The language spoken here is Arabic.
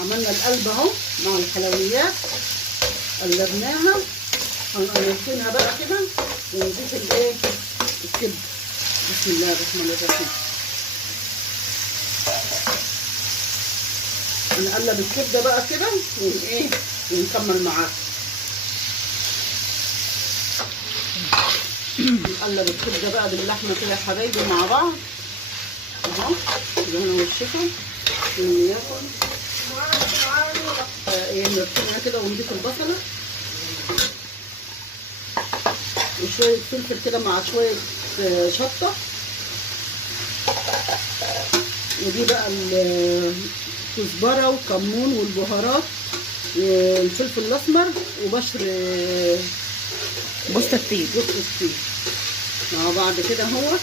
عملنا القلب اهو مع الحلويات، قلبناها. هنركنها بقى كده ونضيف الايه الكبده. بسم الله الرحمن الرحيم. هنقلب الكبده بقى كده وايه ونكمل معاها. نقلب الكبده بقى باللحمه كده يا حبايبي مع بعض اهو. هنا والشفا وناكل ايه نركنها كده ونضيف البصله وشويه فلفل كده مع شويه شطه. ودي بقى الكزبره والكمون والبهارات والفلفل الاسمر وبشر جوز الطيب مع بعض كده اهو.